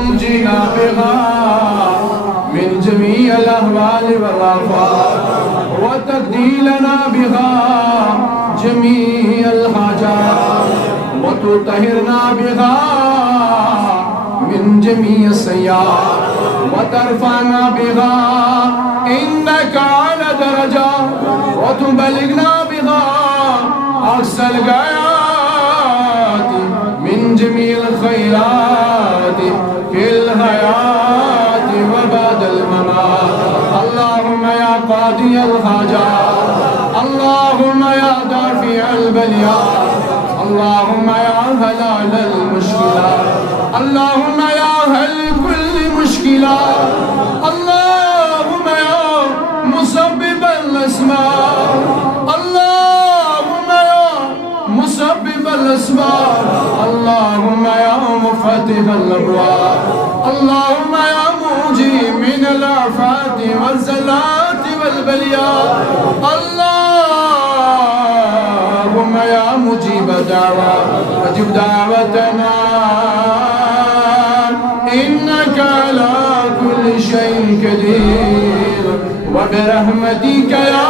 تنجينا بها من جميع الأهوال والآفات وتقضي لنا بها جميع الحاجات وتطهرنا بها من جميع السيئات وترفعنا بها إنك على درجة وتبلغنا بها أقصى الغايات من جميع الخيرات في الحياة وبعد الممات. اللهم يا قاضي الحاجات، اللهم يا دافع البليات، اللهم يا حلال المشكلات، اللهم يا حل كل مشكلات، اللهم يا مسبب الأسباب، اللهم يا مسبب الأسباب، اللهم يا مفتح الأبواب، اللهم يا موجي من الآفات والزلات والبليات، اللهم يا مجيب دعوة أجب دعوتنا إنك على كل شيء قدير وبرحمتك يا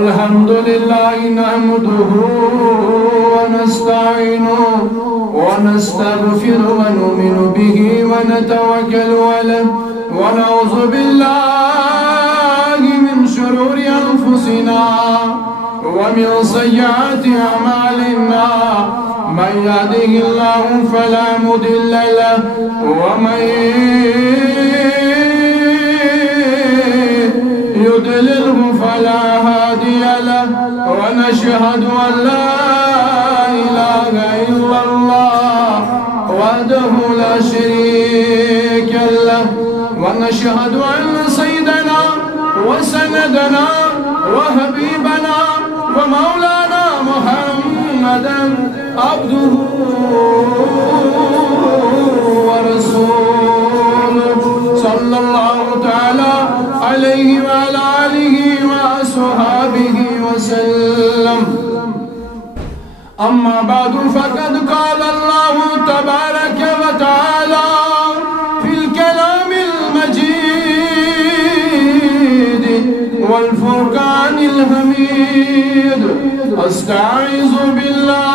الحمد لله نحمده ونستعينه ونستغفره ونؤمن به ونتوكل عليه ونعوذ بالله من شرور أنفسنا ومن سيئات أعمالنا من يهده الله فلا مضل له ومن يضلله فلا هادي له ونشهد أن لا إله إلا الله وحده لا شريك له ونشهد أن سيدنا وسندنا وحبيبنا ومولانا محمدا عبده ورسوله صلى الله تعالى عليه وعلى آله وصحبه وسلم. أما بعد فقد قال الله تبارك وتعالى في الكلام المجيد والفرقان الحميد أستعيذ بالله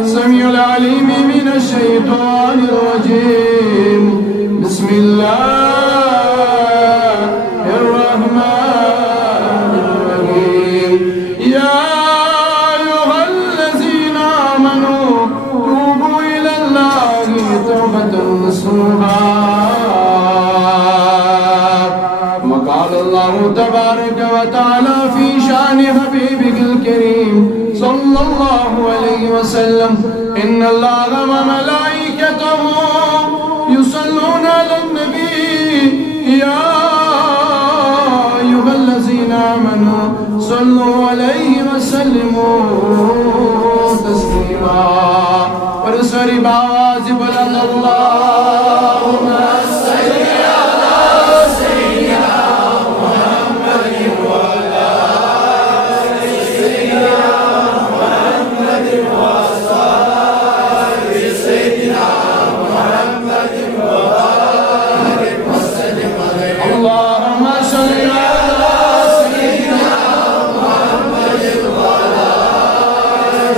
السميع العليم من الشيطان الرجيم. بسم الله الرحمن الرحيم. يا أيها الذين آمنوا توبوا إلى الله توبة نصوحا. وقال الله تبارك وتعالى في شأن حبيبه الكريم صلى الله عليه وسلم إن الله وملائكته يصلون على النبي يا أيها الذين آمنوا صلوا عليه وسلموا تسليما. ورسول باواز بلند اللهم صل على سيدنا محمد وعلى آل سيدنا محمد وصحبه سيدنا محمد وبارك وسلم عليه. اللهم صل على سيدنا محمد وعلى آل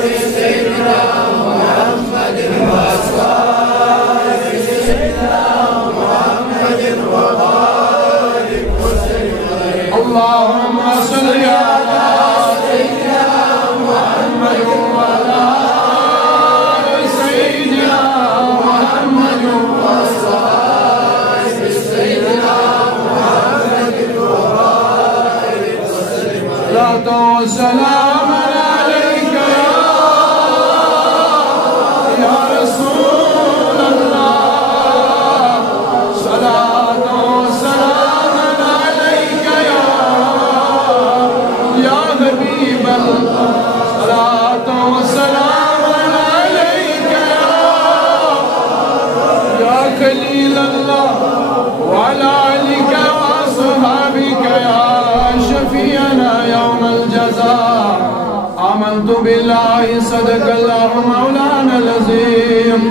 صدق الله مولانا العظيم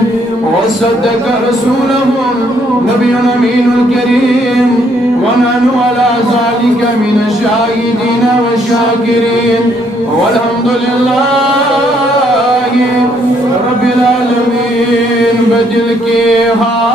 وصدق رسوله نبي الأمين الكريم ونحن على ذلك من الشاهدين والشاكرين والحمد لله رب العالمين بدل के हाल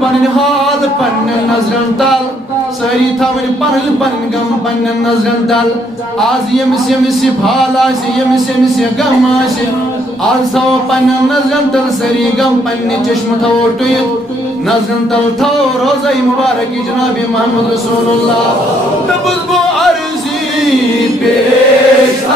पन हाल पन नजरन तल सारी थवन पन पन गम पन नजरन तल आज यमिस यमिस भाल आसे यमिस यमिस गम आसे आज थो पन नजरन तल सारी गम पन चश्म थो टुयत नजरन तल थो रोज़ा मुबारक जनाब मोहम्मद रसूलुल्लाह तबुज़बो अर्ज़ी पेश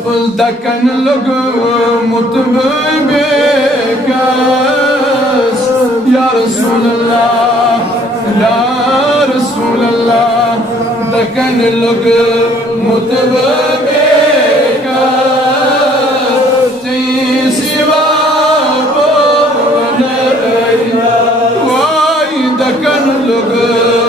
Dkan logo mutbekas Ya Resulallah Ya Resulallah Dkan logo mutbekas Siva Vay Dkan logo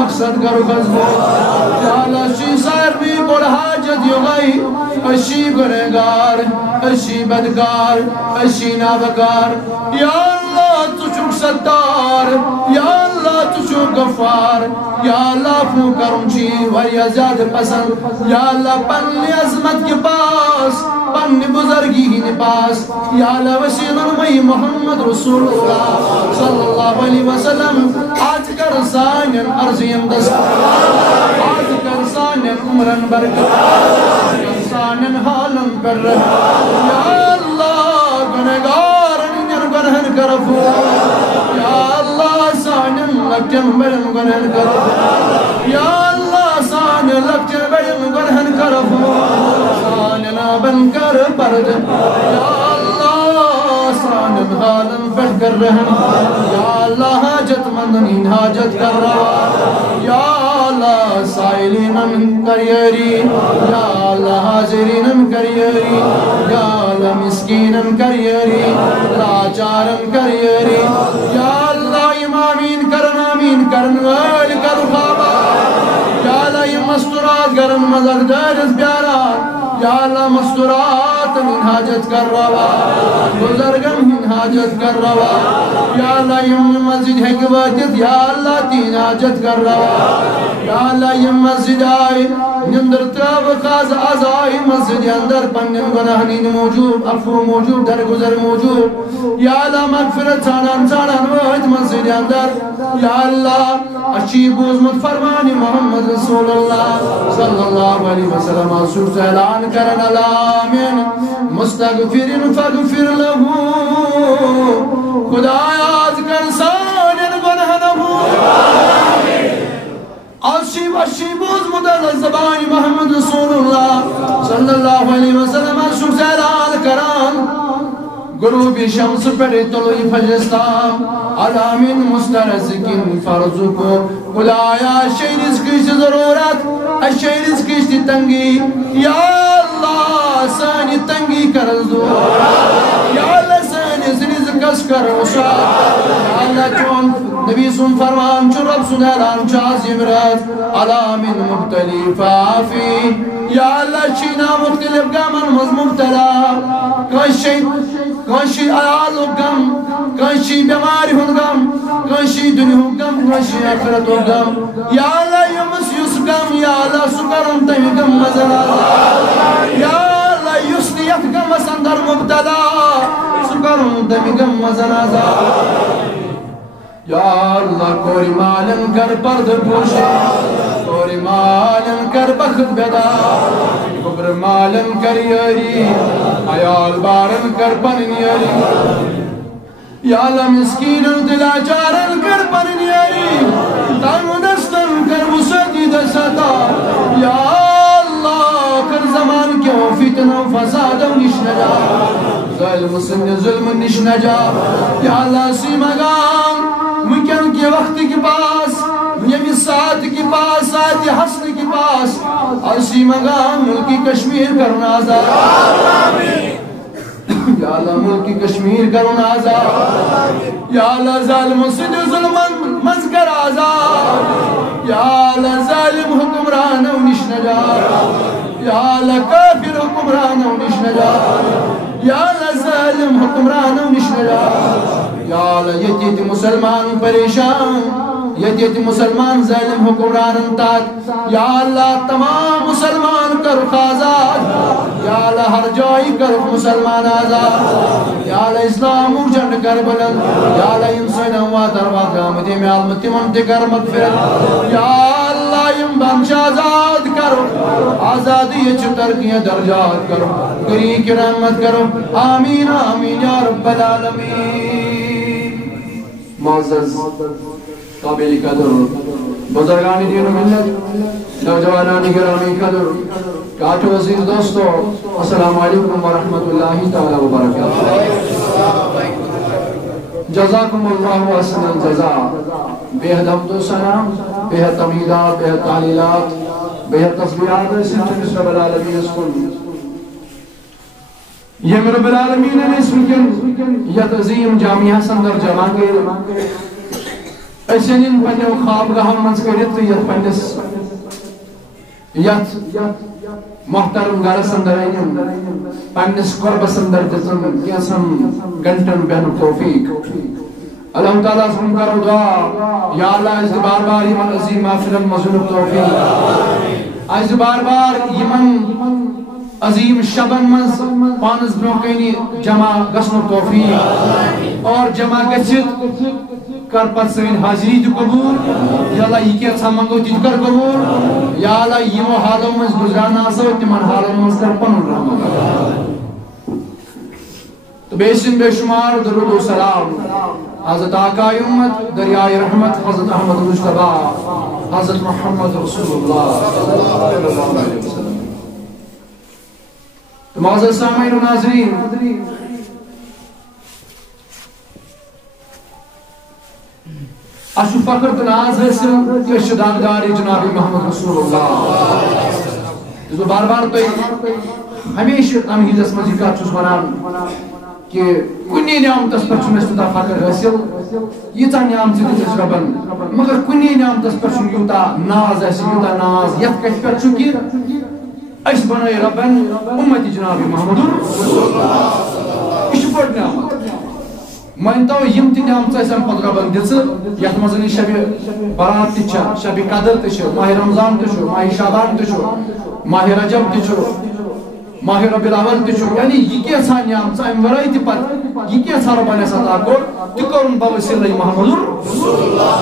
मकसद करो खजबो या अल्लाह शी सार भी बोल हाजत यो गई अशी गुनहगार अशी बदकार अशी नाबकार या अल्लाह तुझु सत्तार या अल्लाह तुझु गफ्फार या अल्लाह फू करम ची वरिया ज्यादा पसंद या अल्लाह पन्नी अजमत के पास पन्नी बुजुर्गी के पास या अल्लाह वसीलन मई मोहम्मद रसूलुल्लाह सल्लल्लाहु अलैहि वसल्लम आज कर सानन अर्जियम दस आज कर सानन उमरन बरकत सानन हालन कर या अल्लाह गुनहगारन जन गुनहन करफू या अल्लाह सानन लक्जन बरन गुनहन करफू या अल्लाह सानन लक्जन बरन गुनहन करफू सानन बन कर परद या अल्लाह सानन हालन पर कर रहन या अल्लाह हाजतमंदन हाजत कर रहा या अल्लाह साइलिनन करियरी या अल्लाह हाजिरिनन करियरी या अल्लाह मिस्कीनन करियरी लाचारन करियरी या अल्लाह इमामीन करन वाल कर खाबा या अल्लाह मस्तूरात करन मजर दर्ज प्यारा या अल्लाह मस्तूरात min हाजत कर रहा बुजुर्गन min हाजत कर रहा या अल्लाह यम मस्जिद है वाजिद या अल्लाह तीन हाजत कर रहा या अल्लाह यम मस्जिद आए निंदर त्राव काज आजाई मस्जिद अंदर पन्नन गुनाहनीन मौजूद अफू मौजूद दरगुजर मौजूद या अल्लाह मगफिरत सानान वाहिद मस्जिद अंदर या अल्लाह अच्छी बुज़मत फरमानी मोहम्मद रसूलुल्लाह सल्लल्लाहु अलैहि वसल्लम आसुर से ऐलान करन आमीन मुस्तगफिरिन फगफिर लहू खुदाया आज कर सानन गुनहनहू अच्छी बुज़मत ज़बान मोहम्मद रसूलुल्लाह सल्लल्लाहु अलैहि वसल्लम आसुर से ऐलान करन गुरूबी शम्स पर तलुई फजस्ताम अलामिन मुस्तरज़िकिन फरज़ुको खुदाया शैरिज़ की ज़रूरत शैरिज़ की तंगी या अल्लाह सानी तंगी कर दो या अल्लाह सानी रिज़्क़स कर उसा या अल्लाह चोन नबी सुन फरमान चो रब सुन ऐलान चाज़िम रज़ अलामिन मुख्तलिफ़ा फी या अल्लाह चीना मुख्तलिफ गमन मज़ मुब्तला कशी आयालु गम कशी बीमारी हुन गम कशी दुनिया गम कशी आखिरत गम या अल्लाह यमस युस गम या अल्लाह सुकरम तमि गम मजरा या अल्लाह युस्ति यत गम अंदर मुब्तला सुकरम तमि गम मजरा या अल्लाह कोरी मालन कर पर्द पोशे कोरी मालन कर बख्त बेदा कुब्र मालन कर यारी अयाल बारन कर पन यारी या अल्लाह मिस्कीनन दिलाचारन कर पन यारी तामुदस्तन कर मुसदी दसता या अल्लाह कर जमान के फितना फसाद निशनजा ज़ालिम सुन्न जुल्म निशनजा या अल्लाह सीमगाम मुमकिन के वक्त के पास यमी साथ के पास साथ हसन के पास असी मगाम मुल्की कश्मीर करुण आजाद या अल्लाह मुल्की कश्मीर करुण आजाद या अल्लाह जालिम सिद जुल्मन मजकर आजाद या अल्लाह जालिम हुक्मरान निशनजा या अल्लाह काफिर हुक्मरान निशनजा या अल्लाह जालिम हुक्मरान निशनजा या अल्लाह ये मुसलमान परेशान ये मुसलमान जालिम हुक्मरान तक या अल्लाह तमाम मुसलमान कर आजाद या अल्लाह हर जाई कर मुसलमान आजाद या अल्लाह इस्लाम झंड कर बुलंद या अल्लाह इंसान हुआ दरवाजा मदे में आलमतिमन ते कर मगफिरत या अल्लाह यम बंश आजाद करो आजादी ये तरक्की दर्जात करो करी की रहमत करो आमीन आमीन या रब्बल आलमीन मुअज़्ज़ज़ काबिल कदर बुजुर्गान दीन मिल्लत नौजवानान गिरामी कदर काटो अजीज दोस्तों अस्सलामु अलैकुम व रहमतुल्लाहि तआला व बरकातहू जज़ाकुमुल्लाहु अहसनल जज़ा बेहद हम्दो सलाम बेहद तमीदात बेहद तालीलात बेहद तस्बीहात सिर्फ रब्बुल आलमीन कुल ये रब्बुल आलमीन ने इसमें यत अजीम जामिया संदर जमा के ऐसेन पन्नो ख्वाबगाह मज करित यत पन्निस यत मोहतरम गरस अंदर पन्निस कुर्बस अंदर दितन कैसन घंटन बहन तौफीक अल्लाह ताला से करो दुआ या अल्लाह इस बार बार यमन अजीम महफिलन मज़लूम तौफीक आज बार बार यमन अजीम शबन मज पानस ब्रोकनी जमा गसन तौफीक और जमा गछित कर पर सैन हाजिरी दि कबूल या अल्लाह ये के मंगो ति कर कबूल या अल्लाह यमो हालों मज गुजरान आसो तिमन हालों मज कर पन रहमत तो बेशिन बेशुमार दरूद व सलाम हज़रत आका उम्मत दरियाए रहमत हज़रत अहमद मुज्तबा हज़रत मोहम्मद रसूलुल्लाह सल्लल्लाहु अलैहि वसल्लम। तो मुअज़्ज़ज़ सामीईन व नाज़रीन अशु फख्र तो नाज हासिल कि दागदार जनाब मोहम्मद रसूलुल्लाह जो बार बार तो हमेशा तमहीदस मज कत वनान कि कुनी नियामतस पर तुदा फख्र हासिल यीता नियामत दिस रबन मगर कुनी नियामतस पर यूता नाज यूता नाज यथ कथ पे कि अस बन रबन उम्मत जनाब मोहम्मद रसूलुल्लाह इस बड़ नियामत मानतो यम ति नियामत असन पत रबन दिस यथ मज शब बारात ति शब कदर ति माह रमजान ति माह शाबान ति माह रजब ति माह रबीउल अव्वल ति यानी ये के सा नियामत अम वराय ति पत ये के सा रबन सदा को ति करन बवसिल मोहम्मद रसूलुल्लाह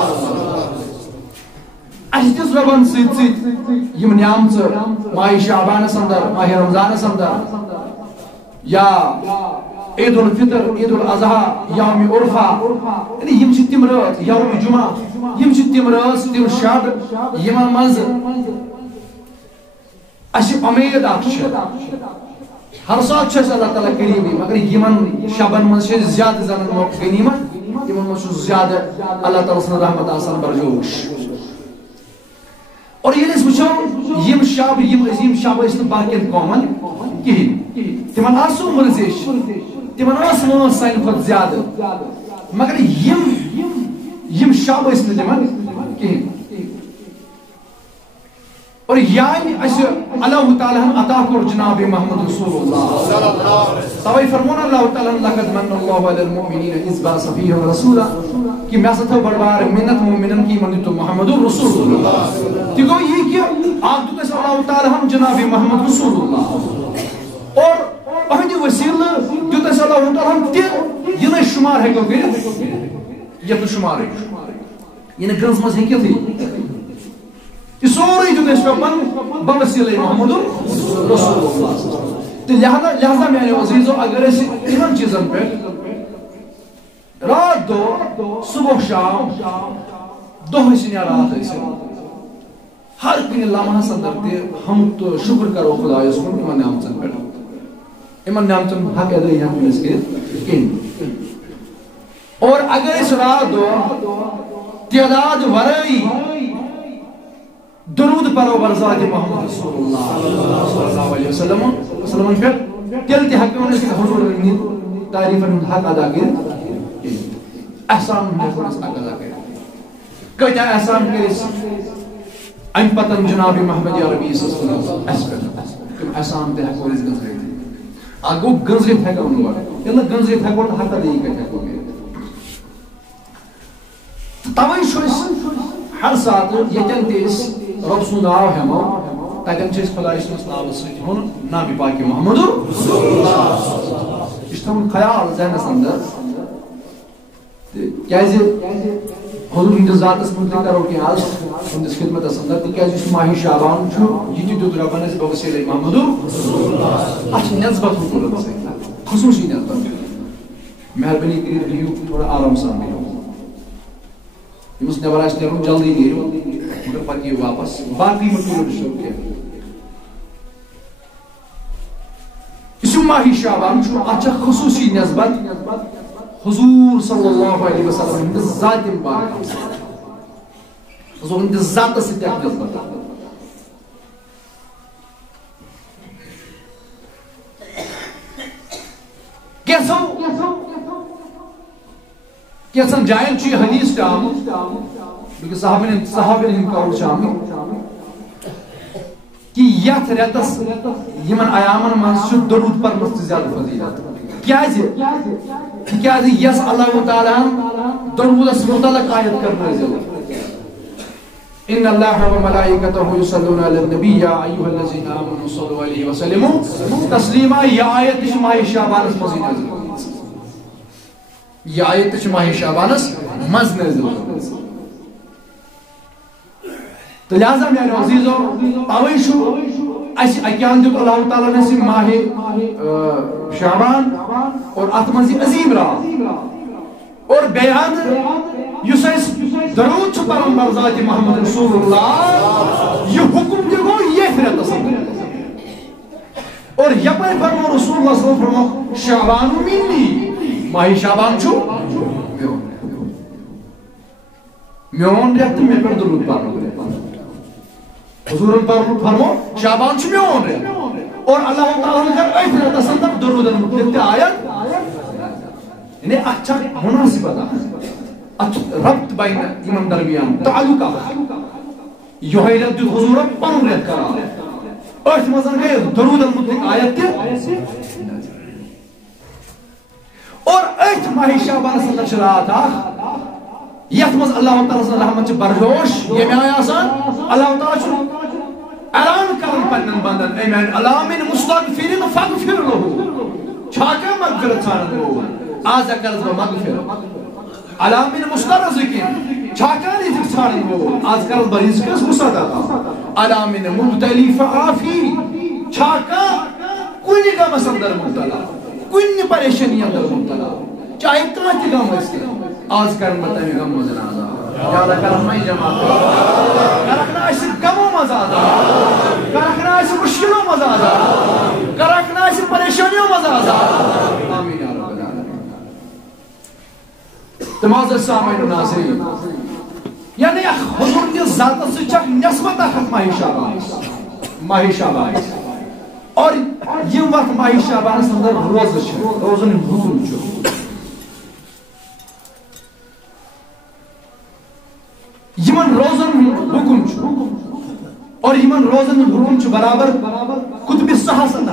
अस रबन सित यम नियामत माह शाबान अंदर माह रमजान अंदर या ईद उल फितर ईद उल अज़हा यौम उर्फा यानी यम तिम रात यौम जुमा यम तिम रात तिम शब यमन मज अश उम्मीद हर सात अल्लाह ताला करीबी मगर यमन शबन मज ज्यादा जन गनीमत यमन मज ज्यादा अल्लाह ताला सन रहमत आसान बरजोश और ये वो यम शब यम अजीम शब बाकी कौमन कहें तिमन आसो वर्जिश तिमन सान खुद ज्यादा मगर यम शब तिमन कहें और यानी अल्लाह ताला अता कर जनाब मोहम्मद रसूलुल्लाह तवै फरमान अल्लाह ताला लक़द मन्नल्लाहु अलल मुमिनीन इज़ बअस फीहिम रसूला कि मैं सथा बड़बार मिन्नत मोमिनन की मन तो मोहम्मद रसूलुल्लाह तिगो ये कि आप तो अल्लाह ताला हम जनाब मोहम्मद रसूलुल्लाह और अहद वसील जो तो अल्लाह ताला हम ते ये शुमार है को ये तो शुमार है ये गंज मस है थी ये सोरे जो देश पे बवसीले मोहम्मद रसूलुल्लाह तो लिहाजा मेरे अजीजों अगर ऐसे इन चीजों पे रात दो सुबह शाम दो हिस्से रात ऐसे हर दिन लम्हा संदर्भे हम तो शुक्र करो खुदा इसको इमान नामतन पे इमान नामतन हक अदा यहाँ में इसके और अगर इस रात दो तादाद वराई दरूद परो बरज़ात मोहम्मद रसूलुल्लाह सल्लल्लाहु अलैहि वसल्लम पे तेल ते हक में हुजूर ने तारीफन हक अदा कर एहसान में हक अदा कर कया एहसान करिस अन पतन जनाब मोहम्मद अरबी सल्लल्लाहु अलैहि वसल्लम एहसान ते हक वरिस गंज अगो गंज हक उन तेल गंज हक हक अदा कर तवै हर साथ यतन तेस रब सुन नाव हेमो तगन चेस खुदाई सुन नाव सहित होन नाम पाक मोहम्मद रसूलुल्लाह इस्ताम ख्याल जहन अंदर कैसे हुजूर इन जातस मुतल करो कि आज उन खिदमत अंदर कि कैसे इस माह शाबान छु यति दो रबन से बवसीले मोहम्मद रसूलुल्लाह अच्छ नस्बत हुजूर से खुसूसी नस्बत मेहरबानी करियो थोड़ा आराम सान करो नबर नीर जल्दी नीरू मगर पे वापस बाकी मत माही शाबान अच्छा खसूसी नस्बत हुजूर सल्लल्लाहु अलैहि वसल्लम जात मुबारक हुजूर जात से नस्बत कैसन जायन ची हदीस टाम क्योंकि साहबन हिंद कौल शाम कि यथ रेतस यमन आयामन मज दरूद पर मस्त ज्यादा फजीलत क्या यस अल्लाह ताला दरूदस मुतलक आयत कर नाज़िल इन्नल्लाह व मलाइकतहु युसल्लूना अलन नबी या अय्युहल्लज़ीना आमनू सल्लु अलैहि व सल्लिमू तस्लीमा ये आयत इस माह शाबान मज़ नाज़िल ये आयत माह शाबानस मज नाज़िल तो लिहाजा मेरे अजीजों तवै छु अस अक्यान दित अल्लाह ताला ने माह शाबान और अत मज अजीम रात और बयान युस दरूद छु परम बरज़ात मोहम्मद रसूलुल्लाह ये हुक्म दिगो ये रेतस और यपर फरमा रसूलुल्लाह सल्लल्लाहु अलैहि वसल्लम शाबान मिन्नी माह शाबान छु म्योन रेत मे पर दरूद पढ़ो हुजूर पर फरमो शाबान छु म्योन रेत और अल्लाह ताला ने कर ऐ रेतस अंदर दरूद मुतलक आयत यानी अच्छा मुनासिबत रब्त बैन इमन दरमियान ताल्लुका यो है रब्त हुजूर पर रेत करा ऐ मजन गए दरूद मुतलक आयत और ऐ माह शाबान अंदर चलाता यथ मज अल्लाह ताला रहमत बरजोश ये में आसान अल्लाह ताला ऐलान करन पन्नन बंदन ऐ मैं अलामिन मुस्तगफिरिन फगफिर लहु छाका मगफिरत छानन आज कर्ज मगफिर अलामिन मुस्तरज़िकिन छाका रिज़्क़ छानन आज कर्ज बरिज़्क़ मुसदा अलामिन मुब्तली फआफी छाका कुन गम अंदर मुब्तला कुन परेशानी अंदर मुब्तला चाहे कहां गम है आज कर बताए गम मजनाजा याद करना ही जमा करना ऐसे गमो मजादा करना ऐसे मुश्किलों मजादा करना ऐसे परेशानियों मजादा आमीन या रब्बल आलमीन तमाज़ सामईन नाज़रीन यानी हुजूर की ज़ात से चक नस्बत माह शाबान और ये वक्त माह शाबान अंदर रोज़न हुकुम यमन रोजन हुकुम और यमन रोजन हुकुम बराबर कुतुब सहासत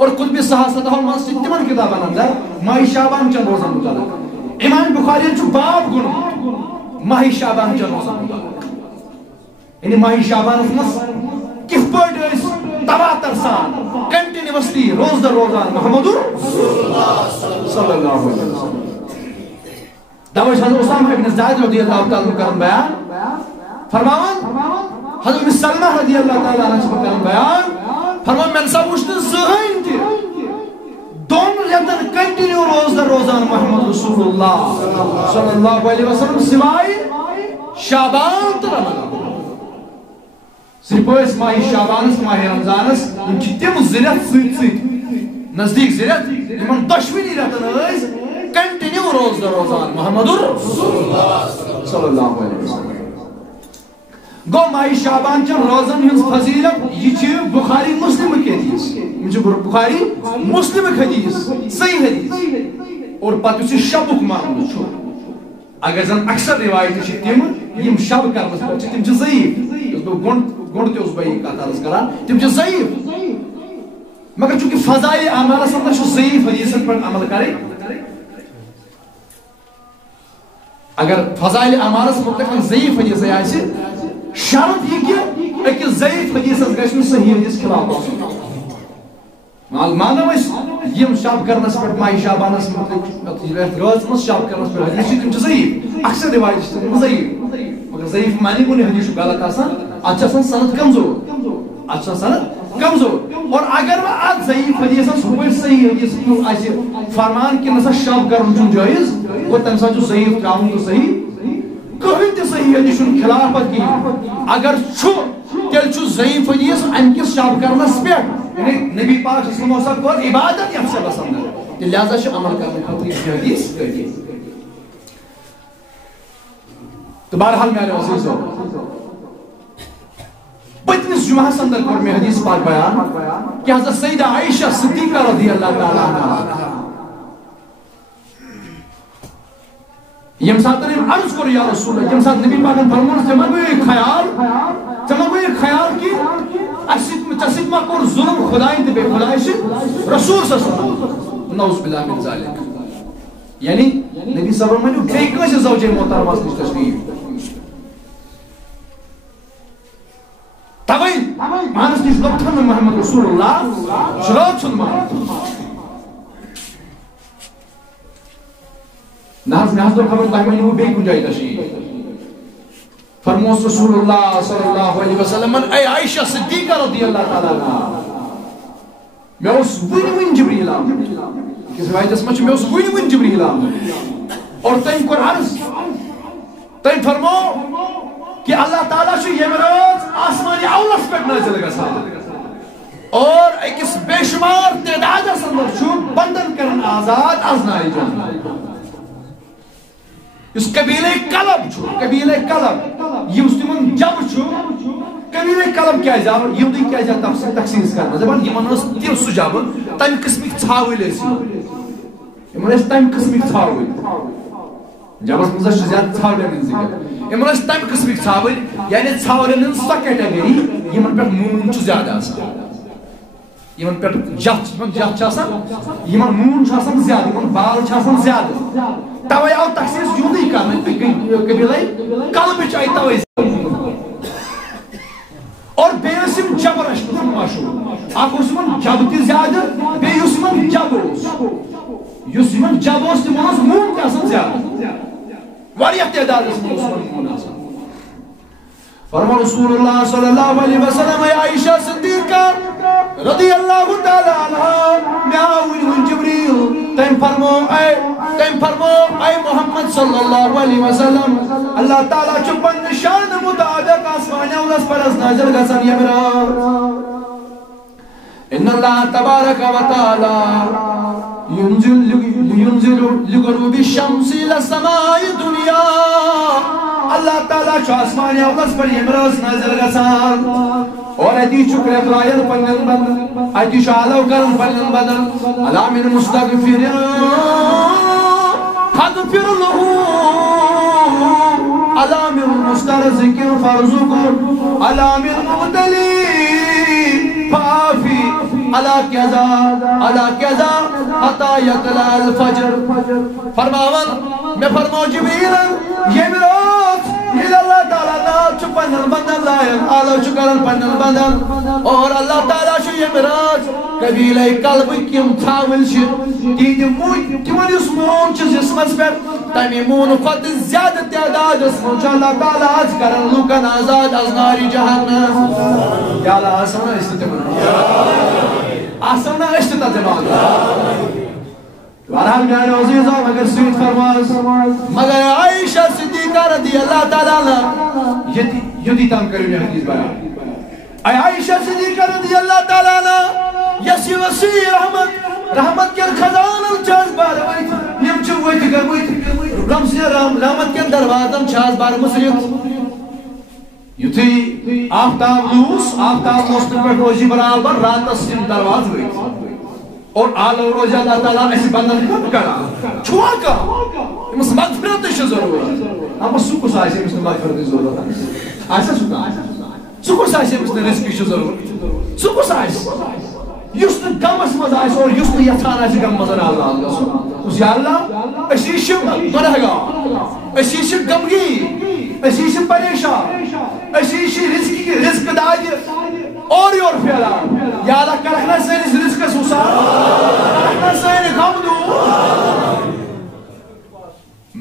और कुतुब सहासत मज तिमन किताबन अंदर माह शाबान चन रोजन मुतालिक इमाम बुखारी बाब गुन माह शाबान चन रोजन मुतालिक यानी माह शाबान मज किस पे तवातर सान कंटिन्यूअसली रोज दर रोजान मुहम्मदुर सल्लल्लाहु अलैहि वसल्लम तवै हज़रत उसामा इब्न ज़ैद रज़ियल्लाहु ताला करन बयान फरमावन हज़रत सलमा रज़ियल्लाहु ताला अन्हु करन बयान फरमान मैं सब उस ज़हन थे दोन रेतन कंटिन्यू रोज दर रोजान मुहम्मद रसूलुल्लाह सल्लल्लाहु अलैहि वसल्लम सिवाय शाबान तो रमजान सिर्फ माह शाबान माह रमजान तिम जिरत सत नजदीक जिरत इन दशवनी रेतन कंटिन्यू रोज दर रोजान मुहम्मदुर सल्लल्लाहु अलैहि वसल्लम गो माह शाबान चन रोजन हिंस फजीलत यह बुखारी मुस्लिम के हदीस बुखारी मुस्लिम हदीस सही हदीस और पत शबुक मामल अगर जन अक्सर रिवायत तिम शब कर तिम ज़ईफ गुण ते कत करान तिम ज़ईफ मगर चूंकि फजाइल अमाल अंदर ज़ईफ हदीसन पर अमल करें अगर फजाइल अमाल मुतल्लिक़ ज़ईफ हदीस आए शर्त यह कि अकिस ज़ईफ हदीस गि सही हदीस खिलाफ मानो यम शब करनस पे माह शाबानस मुतल्लिक़ शब करनस पे हदीस तिम ज़ईफ अक्सर रिवायत तिम ज़ईफ मगर ज़ईफ मानी कुन हदीस गलत आसान सनद कमजोर अच्छा सनद कमजोर और अगर वह ज़ईफ हदीस हुए सही हदीस फरमान कि नसा शब कर जायज वो तम सा ज़ईफ काम तो सही कहीं तो सही हदीस खिलाफत की अगर तेल ज़ईफ हदीस अमकिस शब करनस पे नबी पाक को इबादत यम से पसंद लिहाजा अमल करने हदीस तो बहरहाल मेरे अज़ीज़ो पतमिस जुमास अंदर कोर में हदीस पाक बयान कि हज़रत सैयदा आयशा सिद्दीक़ा रज़ियल्लाहु ताला अन्हा यम साथ अर्ज कर या रसूल यम साथ नबी पाक फरमान जमा गई ख्याल कि असित मा कोर जुल्म खुदाई ते बे खुदाई से रसूल सल्लल्लाहु नौज़ बिल्लाह मिन ज़ालिक यानी नबी सल्लल्लाहु अलैहि वसल्लम बे कसे ज़ौजे मोहतरमा निश तशरीफ तवै मानस निश लोथन मोहम्मद रसूलुल्लाह शरात सुन नाज खबर तहमीन वो बे गुंजाई तशरीफ फरमोस रसूलुल्लाह सल्लल्लाहु अलैहि वसल्लम ऐ आयशा सिद्दीक़ा रज़ियल्लाहु ताला अन्हा मैं उस वन जिब्रील किस रिवायत में मैं उस वन जिब्रील और तम को अर्ज तम फरमो कि अल्लाह ताला यमरोज आसमानी अवलस पे नाज़िल गसान और एक बेशुमार तादाद अंदर बंधन करन आजाद आजनाई जान इस कबीले कलब युस्तिमन जब कबीले कलब क्या जाब यहूदी क्या जा तखसीस करना जब यमन तिम सुजब तम किस्मिक छावल यमन तम किस्मिक छावल जबस मज ज्यादा छावल यमन तम किस्मिक छावल यानी छावल सो कैटेगरी यमन पे मून ज्यादा यमन पे यमन मून ज्यादा बाल ज्यादा तवे आव तखसीस यूदी कबीले कलब आई तवे और बेसिम जबरश माशूर आकुसमन जब ति ज्यादा बेयुसमन जबोस युसमन जबोस तिमोस मून के आसन ज्यादा वारिया तादाद उसमन मून आसन फरमा रसूलुल्लाह सल्लल्लाहु अलैहि वसल्लम आयशा सिद्दीक़ा रज़ियल्लाहु ताला अन्हा मैं जिब्रील तम फरमो ऐ मोहम्मद सल्लल्लाहु अलैहि वसल्लम अल्लाह ताला चुपन शान मुताबिक आसमान उलस पर नाज़िल गसन यमरा इन्नल्लाह तबारक व तआला युनज़िलु लिगुरूबि शम्सी लसमाई दुनिया अल्लाह ताला आसमान उलस पर यमरा नाज़िल गसन और अति शुक्र फरायल पन्नन बदन अति शालो करम पन्नन बदन अला मिन मुस्तगफिर फगफिर लहू अला मिन मुस्तरज़िक फरज़ुक alamin mubtali fafi ala kaza hatta yatla al fajr farmavan me farmo Jibril yemirat ila Allah Taala na chupan bandan layan ala chukaran pandan bandan और Allah Taala şu yemirat kabile kalbi kim tawil şi didi muy timan yusmun çizismas per tamimun qad ziyada ta'dad ismun Allah Taala az karan lukan azad az nari jahannam ya Allah asana istedim asana istedim बहरहाल मेरे अज़ीज़ मगर सुईद फरमास मगर आयशा सिद्दीक़ा रज़ियल्लाहु ताला अन्हा यदि तम करियो ने हदीस बयान आयशा सिद्दीक़ा रज़ियल्लाहु ताला अन्हा यसी वसी रहमत के खजाना चास बार यम च वत गवत रमज़ रहमत के दरवाज़म चास बार मुसरित युथी आफ्ताब लूस मुस्तक़ पे रोजी बराबर रात सिम दरवाज़ हुई और आलो रोजा अल्लाह ताला ऐसे बंदन कब करा छुआ का इमस मगफिरत इश जरूरत हम सुको साइसे इमस मगफिरत जरूरत ऐसा सुको साइसे इमस रिस्क इश जरूरत सुको साइस युस्त गमस मज आइस और युस्त यथान आइस गम मज अल्लाह उस या अल्लाह अशीश गुनहगार अशीश गमगी अशीश परेशान अशीश रिस्क दाज और फैला या अल्लाह करखना सैनिस रिस्क सुसा करखना सैनिस गम दो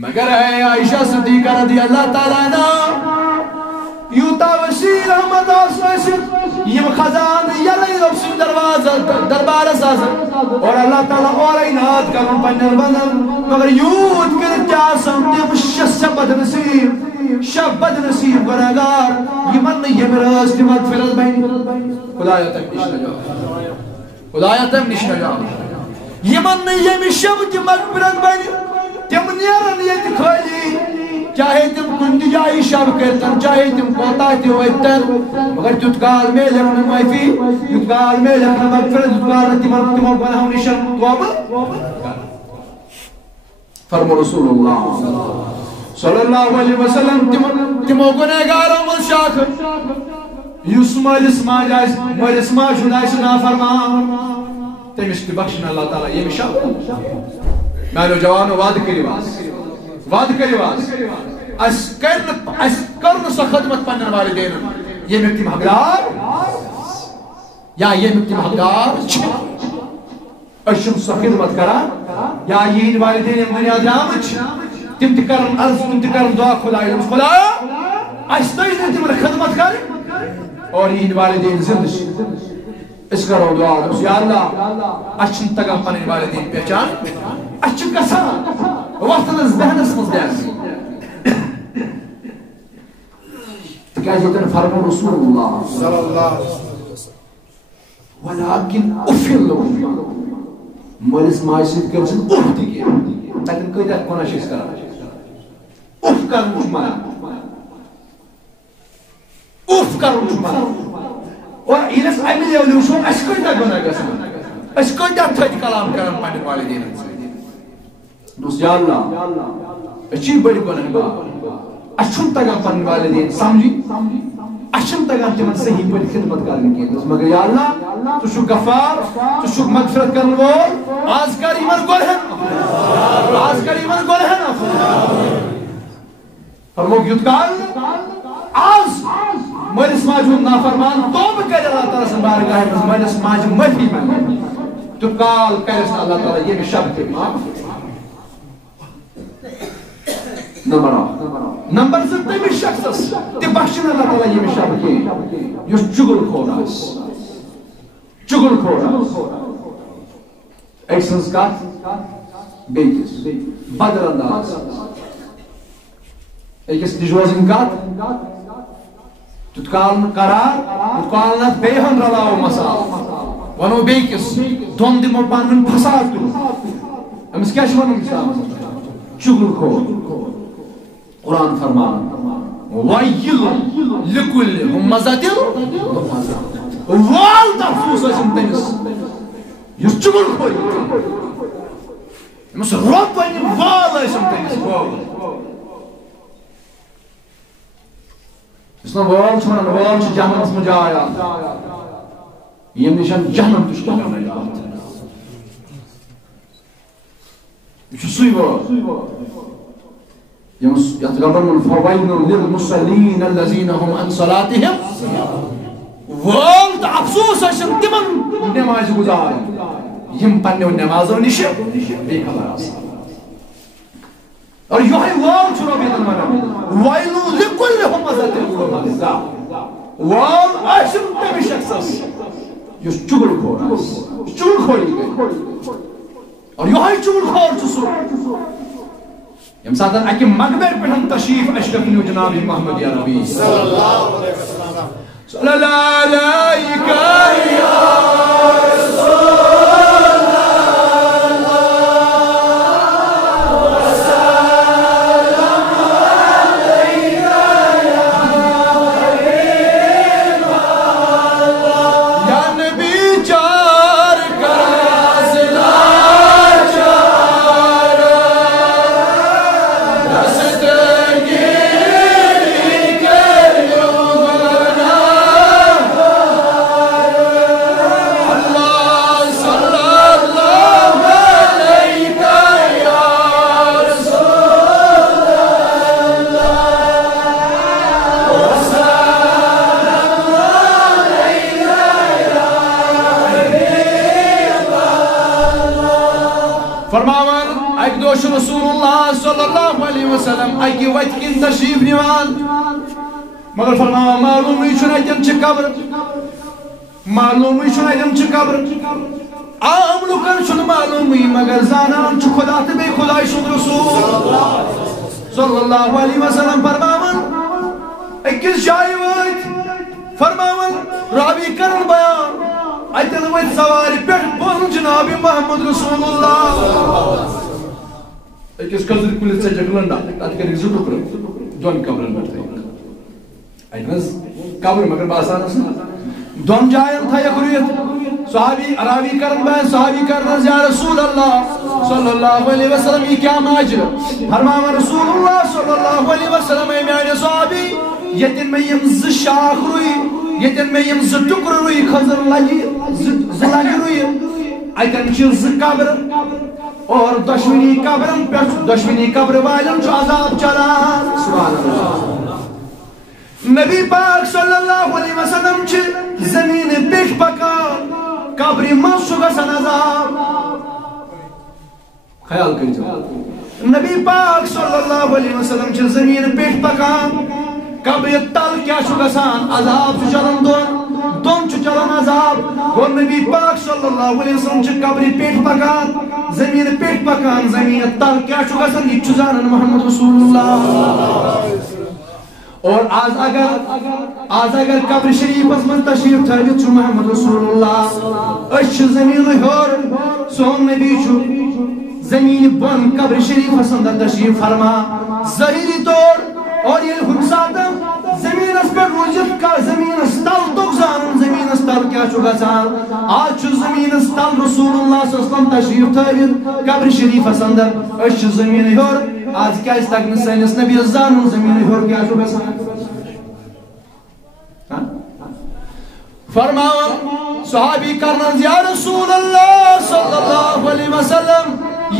मगर है आयशा सिद्दीक़ा रज़ियल्लाहु ताला अन्हा यूता वसी रहमत आसमासित यम खजान यले रब्सुन दरबार सास और अल्लाह ताला और इनात करन पन्नर बनन मगर यूत कर क्या समते शबद नसीब गुनाहगार यमन यमराज की मगफिरत बनी खुदाया तक निशना जा यमन यम शब की मगफिरत बनी तम नेरन यत खाली चाहे तुम कुंदी जाई शब करतन चाहे तुम कोता ते वतन मगर तुतकाल में लखन माफी तुतकाल में लखन मगफिरत तुतकाल तिम गुनाह निशन तौबा फरमो रसूलुल्लाह सल्लल्लाहु अलैहि वसल्लम तिमो गुनहगारों मल शाख युस मालिस माज ना फरमान तमिस की बख्शन अल्लाह ताला ये शाख मानो जवानो वाद करिवास अस करन सो खदमत पन्नन वालिदैन ये मिक्तिम हकदार या ये मिक्तिम हकदार अशम सो खदमत करा या ये वालिदैन दुनिया जामच तिम करन अर्ज तिम करन दुआ खुदा अस तिम खदमत कर और ये वालिदैन जिंद इस करो दुआ या अल्लाह अच्छन तगन पन्न वालिदैन पहचान अच्छन कसा वक्तन जहनस मज क्या जोतन फरमान रसूलुल्लाह सल्लल्लाहु अलैहि वसल्लम वलाकिन उफिल्लो मलिस माइसित करसन उफ दिके तकन कदा कोना शिस करा उफ कर मुजमा उफ कर मुजमा और इलस अमिल एवोल्यूशन अशकदा गुना गसन अशकदा थद कलाम करन पन्न वालिदैन दोस्त या अल्लाह अच्छी बड़ी गुनहगार अशुन तगन पन्न वालिदैन समझी अशुन तगन तिमन सही पड़ी खिदमत करने की मगर या अल्लाह तु छु गफार तु छु मगफिरत करन वोल आज कर इमन गुनहन फरमो युतकाल आज मलिस माजून नाफरमान तौबा कर अल्लाह ताला से बारगाह में मलिस माजू माफी मांगे तुकाल करस अल्लाह ताला ये शब्द माफ नंबर से तमिस शख्सस ते बख्शन अल्लाह ताला ये शब्द के युस चुगल खोरास एक संस्कार बेकिस बदर अंदाज एक दिजवाजिन कात तुतकाल करार तुतकाल न बेहन रलाओ मसाल वनो बेकिस दोन दिमो पानन फसाद अमिस क्या छ वनो चुगल खोर कुरान फरमान वायिल लिकुल हुमज़ातिल वाल तफूस तमिस युस चुगल खोर अमिस रब वाल तमिस उसने वॉल छुना वॉल च जहन्नम में जाया ये निशान जहन्नम तुझ को करना है ये सुई वो يتقربون فويل للمصلين الذين هم عن صلاتهم وال افسوس عشان تمن نماز گزار يم پنو نمازو نش بے خبر اور یہ وال چھو بیتن مگر ويل لكل همزة لمزة وال عشان تم شخص يس چغل خور چغل خوری اور یہ چغل خور چھو يم ساتن اكي مقبر پہن تشریف اشرف نو جناب محمد یا نبی صلی اللہ علیہ وسلم صلی اللہ علیہ یا رسول Rasulullah sallallahu aleyhi ve sellem ayki vatkin teşrif nivan मगर फरमाया मालूम ही सुनाइतम च कब्र मालूम ही सुनाइतम च कब्र आम लोगन सुन मालूम ही मगर जानान च खुदा ते बे खुदाई सुन रसूल सल्लल्लाहु अलैहि वसल्लम फरमावन अकिस जाय वत फरमावन रावी करन बयान अतल वत सवारी पे बोल जनाब मोहम्मद रसूलुल्लाह अकिस कजर पुलिस से जगलंडा तत कर जुटो कर दोन कब्रन बैठे अइनस कब्र मगर बासान दोन जायन था यकुरियत सहाबी अरावी करन बयान सहाबी करन या रसूल अल्लाह सल्लल्लाहु अलैहि वसल्लम ये क्या माजर फरमाया रसूलुल्लाह सल्लल्लाहु अलैहि वसल्लम मेरे सहाबी यतिन में यम ज शाख रुई यतिन में यम ज टुकर रुई खजर लगी ज रुई अतन च ज कब्र और दशवनी कब्र वालन जो अजाब चला सुभान अल्लाह नबी पाक सल्लल्लाहु अलैहि वसल्लम च जमीन पे पका कब्र मसुगा सनजाब ख्याल करिए नबी पाक सल्लल्लाहु अलैहि वसल्लम च जमीन पे पका कब्र तल क्या सुगसान अजाब चलन दोन चलन अजाब और नबी पाक सल्लल्लाहु अलैहि वसल्लम च कब्र पेट पकान जमीन पेट पकान जमीन तल क्या सुगसान ये चुजान मोहम्मद रसूलुल्लाह और आज अगर कब्र शरीफ में तशरीफ थवित छु मोहम्मद रसूलुल्लाह अश जमीन हर सोन नबी छु जमीन बन कब्र शरीफ अंदर तशरीफ फरमा ज़ाहिरी तौर और ये हुसातम जमीन पर रोजत का जमीन तल तो जान जमीन तल क्या छु गसान आज छु जमीन तल रसूलुल्लाह सल्लल्लाहु अलैहि वसल्लम तशरीफ थवित कब्र शरीफ अंदर अश जमीन हर आज क्या इस तक सैनिस नबी जान जमीन हर क्या छु गसान फरमाया सहाबी करना या रसूल अल्लाह सल्लल्लाहु अलैहि वसल्लम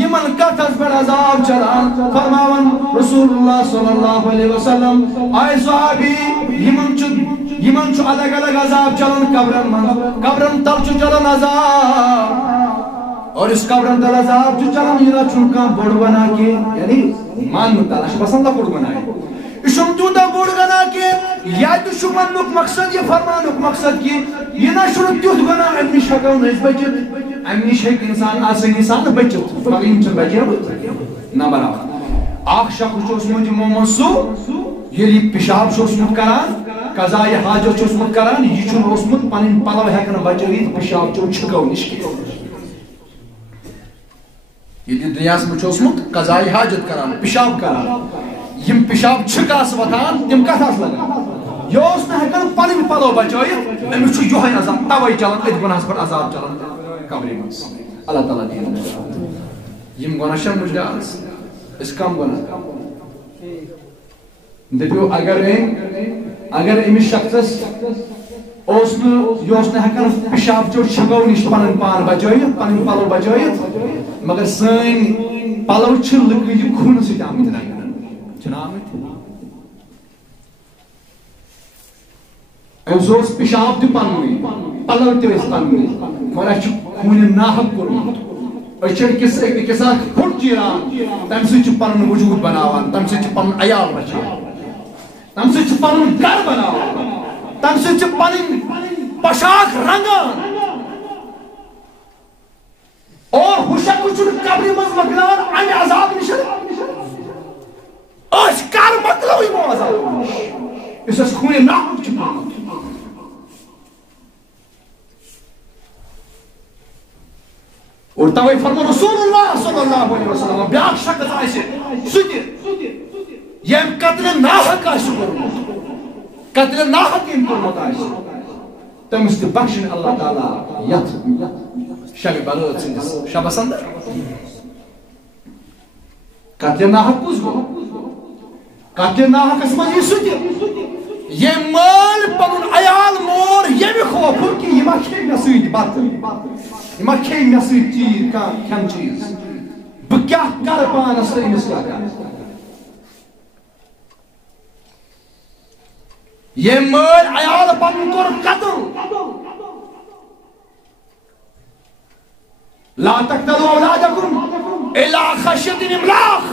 यमन कथस पर अजाब चलान फरमावन रसूलुल्लाह सल्लल्लाहु अलैहि वसल्लम आय सहाबी यमन छु अलग अलग अजाब चलन कब्रन तल छु चलन अजाब और इस कब्रन तल अजाब छु चलन यना छु का बोड़ बना के यानी मान तलाश पसंद बोड़ बनाए इशम तूदा बोड़ बना के या तो शुमन नुक मकसद ये फरमानुक मकसद की ये ना शुरू तुद बना अम्मी शक्ल नहीं बचत अम्मी शेख इंसान आसानी इंसान बचत फकीम च बचत ना बराबर आख शख्स जो उसमें मोमसु ये पेशाब जो उसमें करान कज़ाए हाजत जो उसमें करान ये जो उसमें पनिन पलव हेकन बचवी पेशाब जो छकव निश्के ये दुनिया में जो उसमें कज़ाए हाजत करान पेशाब करान यम पेशाब छकास वतान तम कथास लगा योस न हेकन पनिन पलव बचवित अमिस छु योहै अजाब तवै चलन अद गुनाहस पर अजाब चलन कब्र में अल्लाह ताला दिन यम गुनाह शम मुजदास इस कम गुनाह देखो अगर अगर अमिस शख्स हेकान पेशाब चो छगो नश पन पान बचात पन पलो बचात मगर सन पलो लकज खून सत अमस पेशाब तन पलो तन मगर खून नाहक कोर्मुत फुट चीरान तम सह वजूद बनावान तम सह पन अयाल बचान तम सह पन घर बनावान तम सह पन पोशाक रंगान और हुशक कब्र मज मकलान अमे अजाब नश कर मकलो यमो अजाब इस खून नाहक और तवे फरमा रसूलुल्लाह सल्लल्लाहु अलैहि वसल्लम ब्याक शख्स आसे सुति यम कत्ल नाहक आसे कत्ल नाहक इन कोरमत आसे तमस के बख्शन अल्लाह ताला यत शब बरात सिंदस शब संदर कत्ल नाहक कुस गो कत्ल नाहक असमज सुति ये माल पनुन अयाल मोर ये खौफ कि यमा खे मे सुति बात यमा खे मे सुति चीज का खन चीज ब क्या कर पानस इस क्या कर ये माल अयाल पन कोर कत्ल ला तक़तलू औलादकुम इला खश्यतिन इमलाक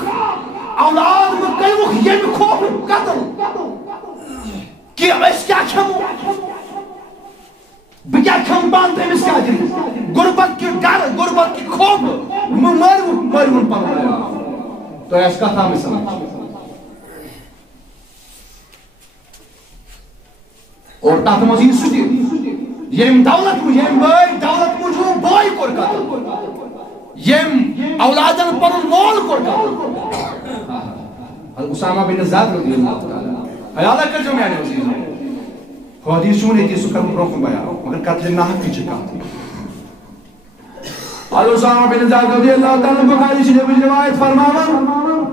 औलाद में कलमुख ये खौफ कत्ल कि अस क्या खमो बह क्या खम पान तमिस क्या दिन गुरबत के डर गुरबत की खौफ मरवन पन तो ऐस कथा में समझ और तथ मज सुति यम दौलत यम बय दौलत मुझू बय कोर कत्ल यम औलादन पन मोल कोर कत्ल उसामा बिन ज़ैद रज़ियल्लाहु तआला ख्याल कर जो मैंने उसी हदीस सुने थी सुकर ब्रोकन बयान मगर कत्ल नाहक की कत उसामा बिन ज़ैद रज़ियल्लाहु तआला बुखारी शरीफ में रिवायत फरमावन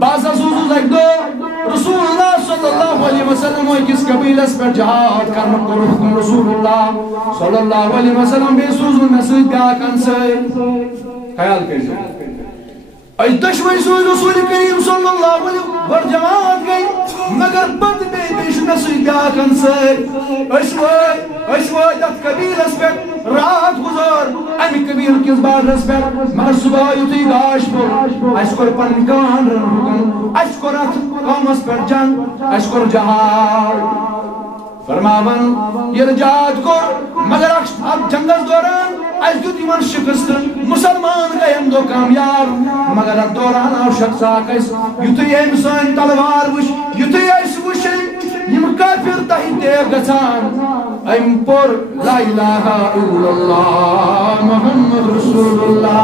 बाज़ असूस लगदो रसूलुल्लाह सल्लल्लाहु अलैहि वसल्लम किस कबीलस पर जहाद करने को हुक्म रसूलुल्लाह सल्लल्लाहु अलैहि वसल्लम बेसूज मसूद ब्याकन से ख्याल कर दुश्मन सूज रसूल करीम सल्लल्लाहु अलैहि वर जमात गई मगर बद बेश नसीब ब्याकन से तथ कबीलस पे रात गुजार अमि कबील किस बारस पे मगर सुबह युति गाश पर अशकर पन कान रन अशकर कौमस पर जंग अशकर जहाद फरमावन ये जहाद को मगर अब जंगल दौरान अजुत इमन शिकस्त मुसलमान गए हम दो कामयाब मगर अब दौरान आव शख्स आकस युति एम सन तलवार वुश युति ऐस वुश यम काफिर तहि ते गसान अम पर ला इलाहा इल्लल्लाह मुहम्मद रसूलुल्लाह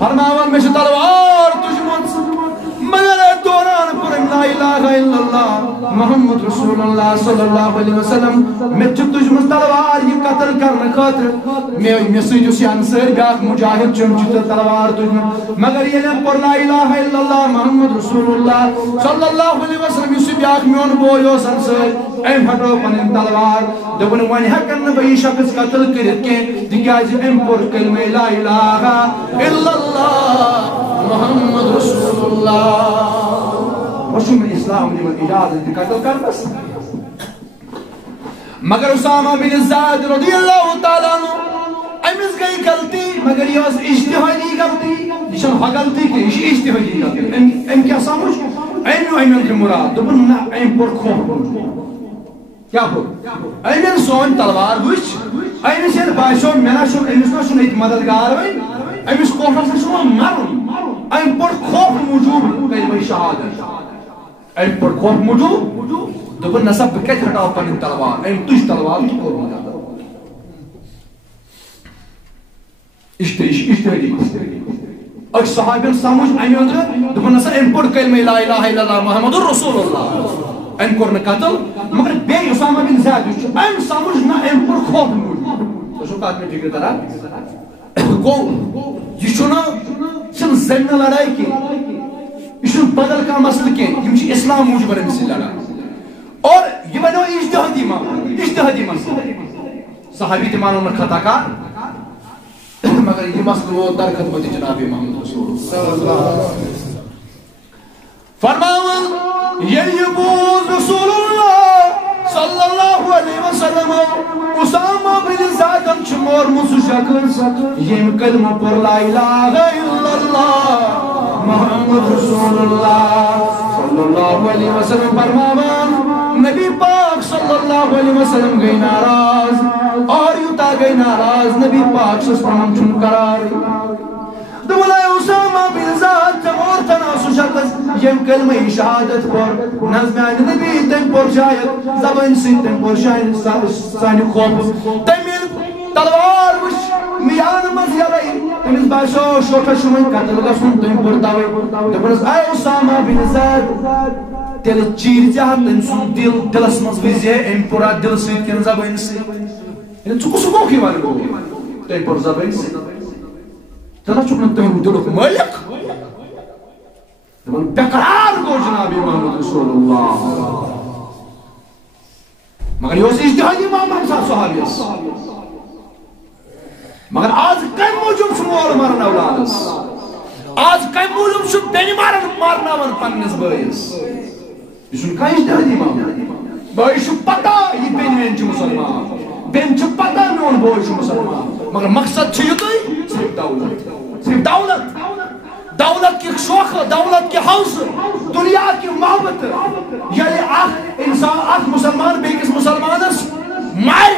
फरमावन में तलवार तुझमन मगर दौरान पर ला इलाहा इल्लल्लाह मुहम्मद रसूलुल्लाह सल्लल्लाहु अलैहि वसल्लम में तुझमन तलवार ये कत्ल करने खातिर में सुजुस अंसर ब्याक मुजाहिद चुन तलवार तुझमन मगर ये पर ला इलाहा इल्लल्लाह मुहम्मद रसूलुल्लाह सल्लल्लाहु अलैहि वसल्लम युस ब्याक मेन बोय ओस अंसर एम हटो पन तलवार दबन वन हकन बई शख्स कत्ल करित के दिगाज एम पर कलमे ला इलाहा इल्लल्लाह मुहम्मद रसूलुल्लाह वशुम इस्लाम ने इजाजत कत्ल करनस मगर उसामा बिन ज़ैद रज़ियल्लाहु तआला अन्हु अमिस गई गलती मगर ये इज्तिहादी गलती निशान गलती के इज्तिहादी गलती एम क्या समझ एम के मुराद दोपन ना एम पर खो क्या हो एम सोन तलवार वुच एम से बाशो मेना शो एम सो सुन मददगार वे एम इस कोफर से सो मारून एम पर खौफ मौजूद कई शहादत एम पर खौफ मौजूद दोपन नसब के हटाओ पन तलवार एम तुझ तलवार की कोर मदद और सहाबन समझ अमे अंदर दोपन नसा एम पर कलमे ला इलाहा इल्लल्लाह मुहम्मदुर रसूलुल्लाह एम कोर न कत्ल मगर बे उसामा बिन ज़ैद एम समझ ना एम पर खौफ मौजूद तो सो बात में फिक्र करा गो ये छुन जन लड़ाई के ये बदल का मसल के इस्लाम मूजब लड़ाई और ये बनो इज्तिहादी मसला सहाबी ते मानो न खता का मगर ये मसला वो दर खिदमत जनाब मोहम्मद रसूल सल्लल्लाहु अलैहि वसल्म फरमावन ये बूज रसूलुल्लाह सल्लल्लाहु अलैहि वसल्लम उसामा बिन ज़ादन मोर मुसु शख्स यम कलमा पर ला इलाहा इल्लल्लाह मुहम्मद रसूलुल्लाह सल्लल्लाहु अलैहि वसल्लम फरमावन नबी पाक सल्लल्लाहु अलैहि वसल्लम गए नाराज और युता गए नाराज नबी पाक सल्लल्लाहु अलैहि वसल्लम करार दुबला उसामा बिन ज़ाद और तना सुशखस यम कलमा शहादत पर नज़मान नबी तम पर शायद ज़बान से तम पर शायद सानी खौफ तमिल तलवार वश मियान मज यलाई तमिल बाशो शोका शुमन कतल गसुन तम पर दावे दुबला ay उसामा बिन ज़ाद तेल चीर जहां तम सुन दिलस मज विजे एम पूरा दिल से केन ज़बान से इन चुकुसु को की वाले तम पर ज़बान से चला चुकन तम दिल को मालिक दमन बेकरार गो जनाब मोहम्मद रसूलुल्लाह मगर यो इज्तिहादी मामला सा सहाबियस मगर आज कम मौजूद सुमोल मरन औलादस आज कम मौजूद सु बेनि मारनावन पन्नस बयस इसुन का इज्तिहादी मामला बय सु पता ये बेनि च मुसलमान बेन च पता नोन बोय सु मुसलमान मगर मकसद छ युतै सिर्फ दौलत दौलत की शौक दौलत की हौस दुनिया की मोहब्बत यानी इंसान मुसलमान बेकिस मुसलमानस मार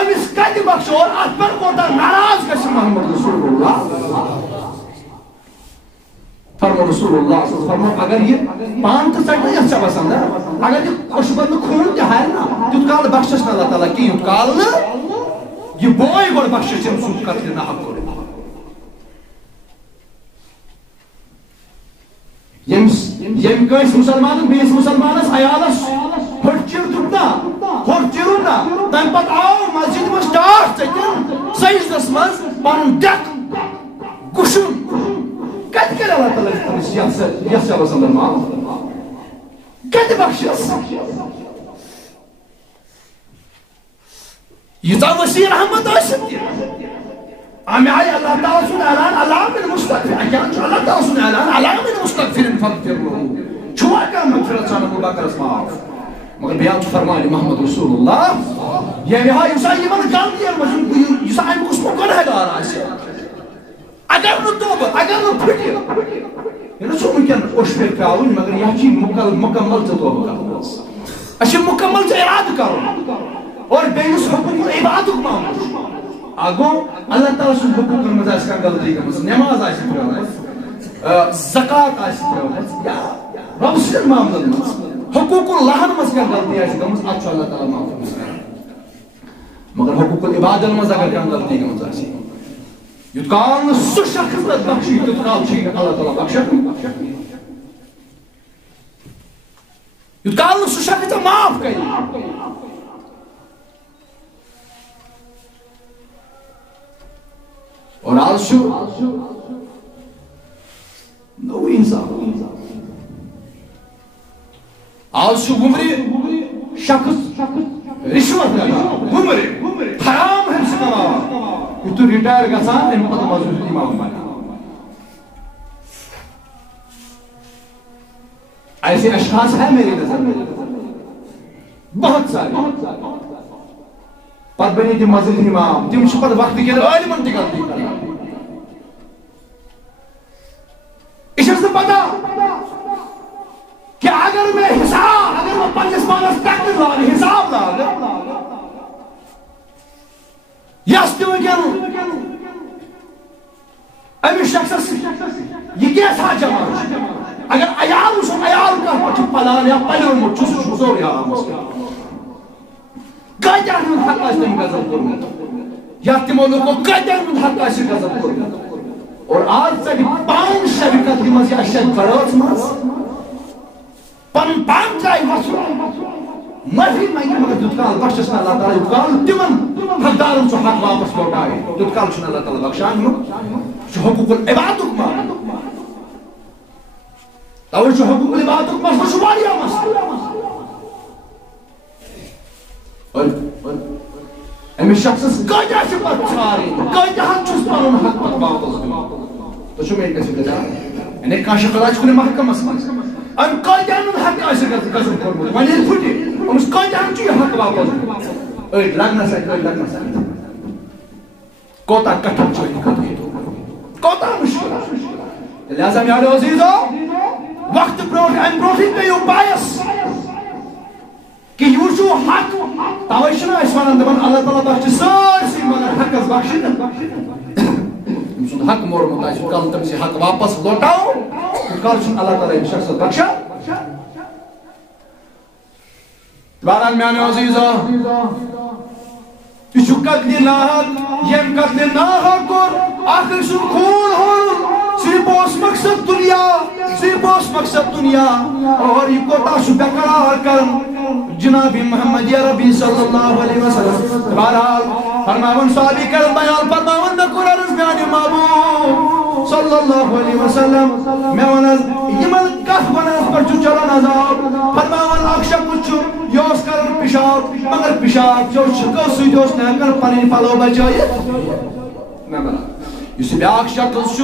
अमिस कति बख्श और पर कोता नाराज गस मोहम्मद रसूलुल्लाह फरमा रसूलुल्लाह फरमा अगर ये पान तो सट या अच्छा पसंद है अगर ये खुशबंद खून ते है ना तुतकाल बख्शिश ना अल्लाह ताला की तुतकाल ये बोय गोड बख्शिश हम सुख करते ना हक करे यम कस मुसलमान बेस मुसलमानस अयालस होचिरुना तम पत आओ मस्जिद में स्टार्ट चतन सजदस मज पन डक गुशुन कत कर अल्लाह ताला यस वसल्लम मा कत बख्शिश युता वसी रहमत आसित आमे आय अल्लाह ताला सुन ऐलान अल्लाह मिन मुस्तगफिर अल्लाह ताला सुन ऐलान अल्लाह मिन मुस्तगफिर फगफिर लो छुआ का मगफिरत सान अबू बकर माफ मगर बयान फरमान मोहम्मद रसूलुल्लाह ये हा युसाई मन गलती है मजन युसाई कुछ गुनहगार आसे अगर न तौबा अगर न फटी ये सो मुमकिन ओश पे काउन मगर यही मुकम्मल तौबा करना अशे मुकम्मल इरादा करो और बेयुस हुकुम इबादत मामूश आगो अल्लाह ताला सुन हुकुम मज आस का गलती का नमाज आस पढ़ावस ज़कात आस पढ़ावस या रब से मामला मज हुकूकुल्लाह मज का गलती आस का मज अच्छा अल्लाह ताला माफ करे मगर हुकूकुल इबादत मज अगर का गलती का मज आस युतकाल सु शख्स बख्शी युतकाल छी अल्लाह ताला बख्श युतकाल सु शख्स माफ करे और आज नो इंसान आज गुमरे शख्स रिश्वत गुमरे हराम है तो रिटायर गसान इन पद मौजूद इमाम बना ऐसे अशखास हैं मेरी नजर में बहुत सारे पद बनी थी मस्जिद इमाम तिम पद वक्त के आलिमन ती गलती करना इसे पता कि अगर मैं पंचस पानस तक लाग हिसाब लाग यस तुम अमि शख्स ये कैसा जमा अगर अयाल का पछ पलान या पलो मुचुस जोर या कदर मुन हक आसम गजब कोरमुत या तिमो लोगो कदर मुन हक आसम गजब कोरमुत और आज तक पांच शरीकत की मज अशद बरोत मज पन पांच जाय वसु मफी मांगे मगर दुतकाल बख्शस अल्लाह ताला दुतकाल तिमन हकदारन सु हक वापस लौटाए दुतकाल सुन अल्लाह ताला बख्शान नु हुकूकुल इबादत मा तव हुकूकुल इबादत मा शुमारिया मस अमिस शख्स कजा से पछारी कजा हचुस पनुन हक पत वापस तो छु मेन कसे गदा ने काश कलाच कुने महकमस अन कजा नु हक आसे कसम कोरमु वने फुटी उस कजा छु हक वापस ओय लगना सा कोता कठम छु कोता मुश्किल लिहाजा मेरे अजीजो वक्त ब्रोट अम ब्रोट पे यू बायस कि यू छु हक तवैशना इसवान दबन अल्लाह ताला बख्श सारसी मगर हकस बख्शिन सुन हक मोर मुताज कल तम से हक वापस लौटाओ कल सुन अल्लाह ताला शख्स बख्शा बारान मेरे अजीजो यू कत्ल नाहक यम कत्ल नाहक और आखिर सुन खून होन सिर्फ उस मकसद दुनिया और ये कोता बेकरार कर जनाब मोहम्मद या रबी सल्लल्लाहु अलैहि वसल्लम बहरहाल फरमावन सहाबी कर बयान फरमावन न कुरान म्याने महबूब सल्लल्लाहु अलैहि वसल्लम मैं वनस यमन कफ वनस पर चलन अजाब फरमावन अक्ष कुछ योस कर पेशाब मगर पेशाब जो छको सुयोस न कर पनी फलो बचाए मैं बना इस ब्याक शख्स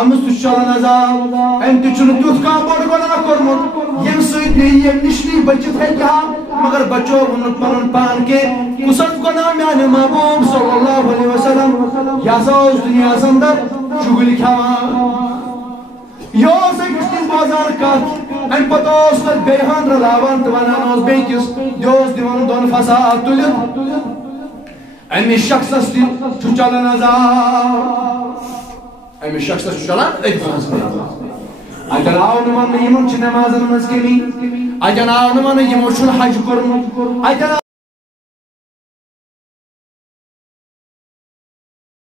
अमस चलन अजाब एंत चुन तुथ का बड़ गुनाह करमुत यम सहित ये निश्ली बचित है क्या मगर बचो उन परन पान के कुसत गुनाह म्याने महबूब सल्लल्लाहु अलैहि वसल्लम या सौस दुनिया अंदर चुगल खावा यो से किस बाजार का एन पतोस बेहान रलावन तवनानोस बेकिस दोस दिवन दोन फसाद तुल अमिस शख्स चलन अजाब अमिस शख्स चलन अगर आओ नमन यमन नमाजन मज कमी अगर आओ नमन यमो हज कोर्मुत